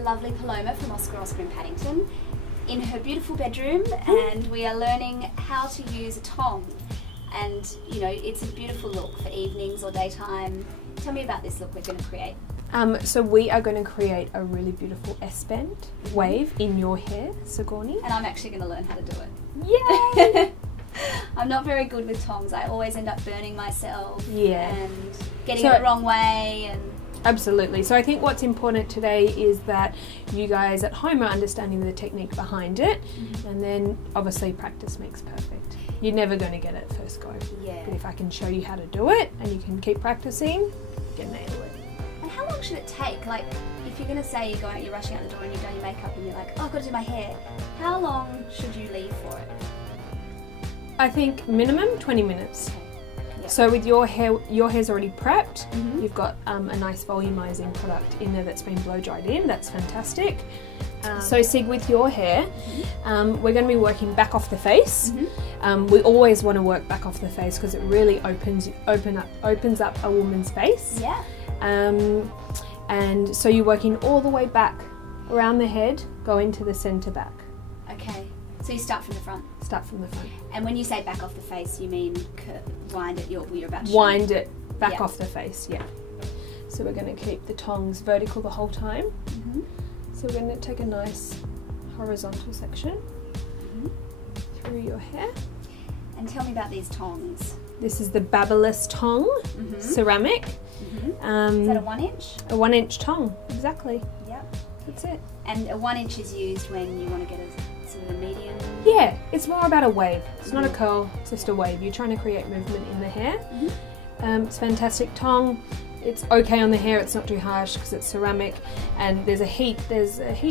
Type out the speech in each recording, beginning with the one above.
the lovely Paloma from Oscar in Paddington in her beautiful bedroom, and we are learning how to use a tong. And you know, it's a beautiful look for evenings or daytime. Tell me about this look we're going to create. So we are going to create a really beautiful S-bend wave in your hair, Sigourney. And I'm actually going to learn how to do Yay! it. I'm not very good with tongs. I always end up burning myself and getting it the wrong way. And absolutely. So I think what's important today is that you guys at home are understanding the technique behind it, and then obviously practice makes perfect. You're never going to get it first go. Yeah. But if I can show you how to do it and you can keep practicing, you can nail it. And how long should it take? Like, if you're going to say you're rushing out the door and you've done your makeup and you're like, oh, I've got to do my hair, how long should you leave for it? I think minimum 20 minutes. Okay. Yep. So with your hair's already prepped. You've got a nice volumizing product in there that's been blow dried in. That's fantastic. So Sig, with your hair, we're going to be working back off the face. We always want to work back off the face because it really opens up a woman's face. Yeah. And so you're working all the way back around the head, going to the center back. Okay. So you start from the front. Start from the front. And when you say back off the face, you mean wind it. You're about to wind it back off the face. Yeah. So we're going to keep the tongs vertical the whole time. So we're going to take a nice horizontal section through your hair. And tell me about these tongs. This is the Babyliss tong, ceramic. Is that a 1 inch? A 1 inch tong, exactly. Yep. That's it. And a 1 inch is used when you want to get a sort of a medium. Yeah, it's more about a wave. It's not a curl, it's just a wave. You're trying to create movement in the hair. It's fantastic tong. It's okay on the hair, it's not too harsh because it's ceramic, and there's a heat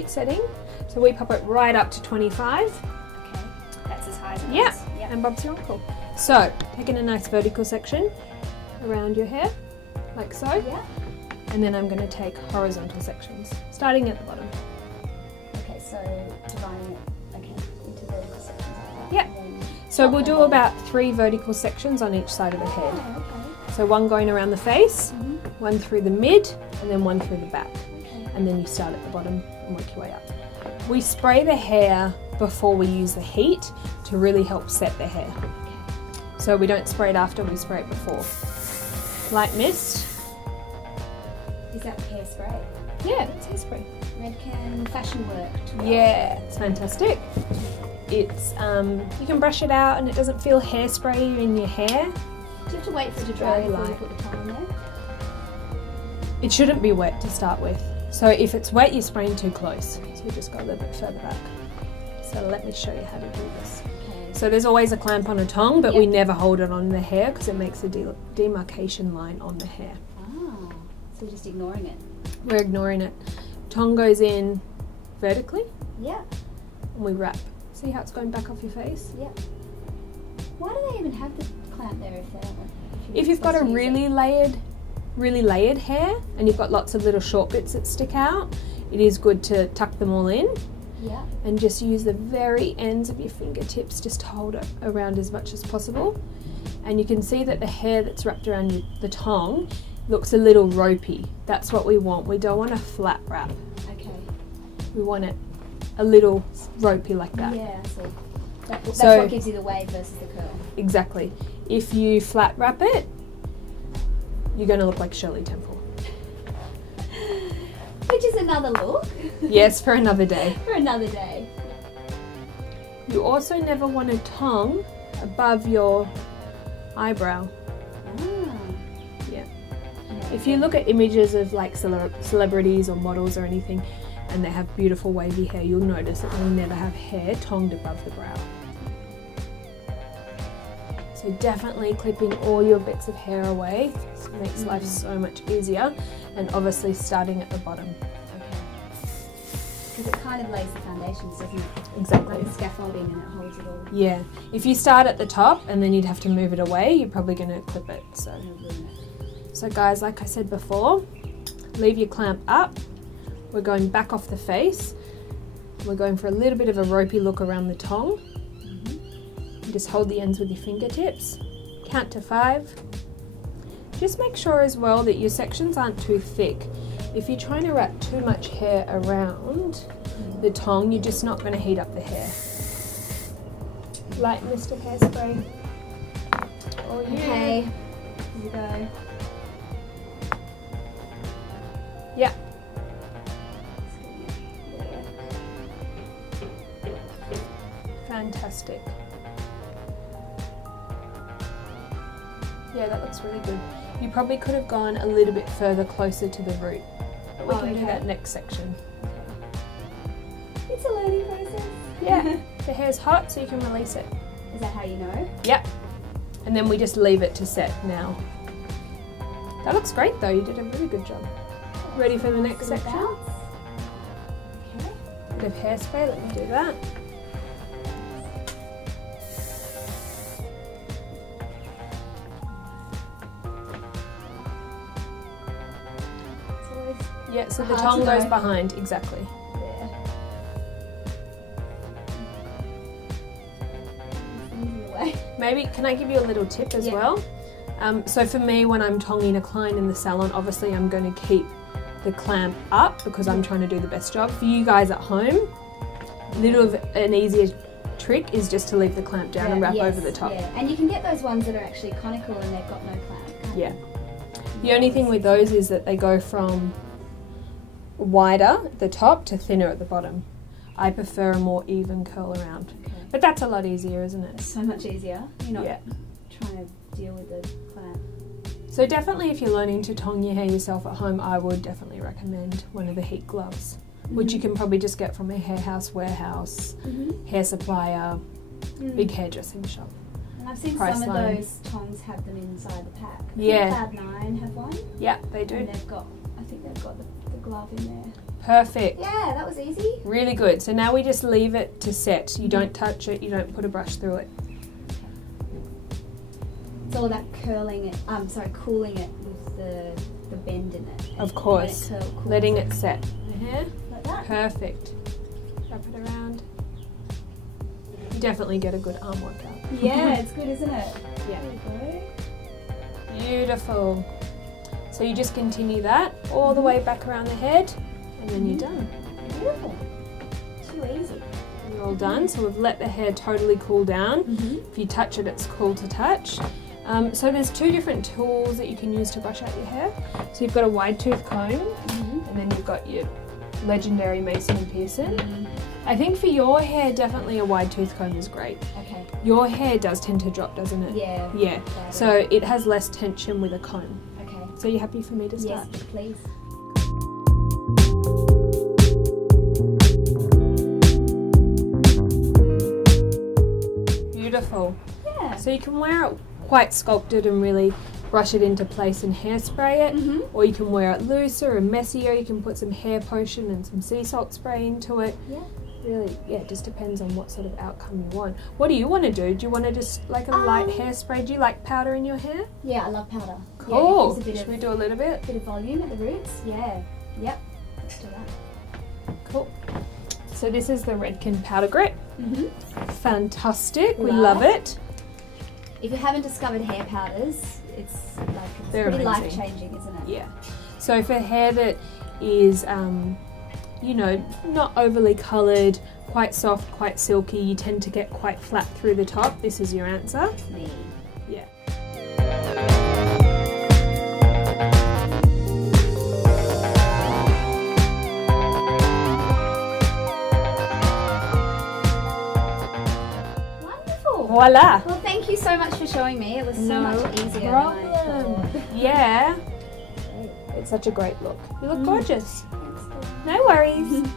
setting. So we pop it right up to 25. Okay, that's as high as it goes. Yeah, and Bob's your uncle. So, taking a nice vertical section around your hair, like so. Yeah. And then I'm going to take horizontal sections, starting at the bottom. Okay, so dividing it into vertical sections. Yeah. So we'll do about 3 vertical sections on each side of the head. Oh, okay. So one going around the face, one through the mid, and then one through the back. Okay. And then you start at the bottom and work your way up. We spray the hair before we use the heat to really help set the hair. So we don't spray it after, we spray it before. Light mist. Is that hairspray? Yeah, it's hairspray. Redken Fashion Work. Yeah, it's fantastic. It's you can brush it out and it doesn't feel hairspray in your hair. Do you have to wait for it to dry Very before you light. put the tong in there? It shouldn't be wet to start with. So if it's wet, you're spraying too close. So we just go a little bit further back. So let me show you how to do this. Okay. So there's always a clamp on a tong, but we never hold it on the hair because it makes a demarcation line on the hair. Ah, so we're just ignoring it. We're ignoring it. Tong goes in vertically Yeah. and we wrap. See how it's going back off your face? Yeah. Why do they even have the clamp there if they don't? If you've got a really layered hair and you've got lots of little short bits that stick out, it is good to tuck them all in. Yeah. And just use the very ends of your fingertips just to hold it around as much as possible. And you can see that the hair that's wrapped around the tong looks a little ropey. That's what we want. We don't want a flat wrap. Okay. We want it a little ropey like that. Yeah, I see. That's So- what gives you the wave versus the curl. Exactly. If you flat wrap it, you're going to look like Shirley Temple. Which is another look. Yes, for another day. For another day. You also never want a tong above your eyebrow. Ah. Yeah. If you look at images of like celebrities or models or anything and they have beautiful wavy hair, you'll notice that they never have hair tonged above the brow. So definitely clipping all your bits of hair away. It makes life so much easier, and obviously starting at the bottom. Okay. Because it kind of lays the foundations, doesn't it? Exactly. Like the scaffolding, and it holds it all. Yeah. If you start at the top and then you'd have to move it away, you're probably going to clip it. So guys, like I said before, leave your clamp up. We're going back off the face. We're going for a little bit of a ropey look around the tong. You just hold the ends with your fingertips. Count to 5. Just make sure as well that your sections aren't too thick. if you're trying to wrap too much hair around the tong, you're just not going to heat up the hair. Like Mr. Hairspray. Oh, yeah. Okay, here we go. Yeah. Fantastic. Yeah, that looks really good. You probably could have gone a little bit further closer to the root. But we can do that next section. It's a learning process. Yeah. The hair's hot, so you can release it. Is that how you know? Yep. And then we just leave it to set now. That looks great though, you did a really good job. Ready for the next section? Okay. Bit of hairspray, let me do that. Yeah, so the tong goes behind, exactly. Maybe, can I give you a little tip as well? So for me, when I'm tonging a client in the salon, obviously I'm going to keep the clamp up because I'm trying to do the best job. For you guys at home, an easier trick is just to leave the clamp down and wrap over the top. Yeah, and you can get those ones that are actually conical and they've got no clamp. Yeah. The only thing with those is that they go from wider at the top to thinner at the bottom. I prefer a more even curl around. Okay. But that's a lot easier, isn't it? It's so much easier. You're not trying to deal with the clamp. So definitely if you're learning to tong your hair yourself at home, I would definitely recommend one of the heat gloves, which you can probably just get from a hair house, warehouse, hair supplier, big hairdressing shop. And I've seen some of those tongs have them inside the pack. Yeah. Cloud9 have one. Yeah, they do. And they've got, I think they've got the glove in there. Perfect. Yeah, that was easy. Really good. So now we just leave it to set. You don't touch it, you don't put a brush through it. It's all about cooling it with the bend in it. Of course. Letting it set. Like that. Perfect. Wrap it around. You definitely get a good arm workout. Yeah, it's good, isn't it? Yeah. There we go. Beautiful. So you just continue that all the way back around the head and then you're done. Beautiful. Too easy. You're all done. So we've let the hair totally cool down. If you touch it, it's cool to touch. So there's two different tools that you can use to brush out your hair. So you've got a wide tooth comb and then you've got your legendary Mason and Pearson. I think for your hair, definitely a wide tooth comb is great. Okay. Your hair does tend to drop, doesn't it? Yeah. Yeah. So it has less tension with a comb. Okay. So you happy for me to start? Yes, please. Beautiful. Yeah. So you can wear it quite sculpted and really brush it into place and hairspray it, or you can wear it looser and messier. You can put some hair potion and some sea salt spray into it. Yeah. Really, yeah, it just depends on what sort of outcome you want. What do you want to do? Do you want to just like a light hairspray? Do you like powder in your hair? Yeah, I love powder. Cool. Yeah, should we do a little bit? Bit of volume at the roots. Yeah. Yep. Let's do that. Cool. So this is the Redken powder grit. Fantastic. We Wow. love it. If you haven't discovered hair powders, it's They're pretty amazing. life-changing, isn't it? Yeah. So for hair that is, you know, not overly coloured, quite soft, quite silky, you tend to get quite flat through the top, this is your answer. Me. Yeah. Wonderful. Voila. Well, thank you so much for showing me. It was so much easier problem. than I thought. Yeah. It's such a great look. You look gorgeous. No worries.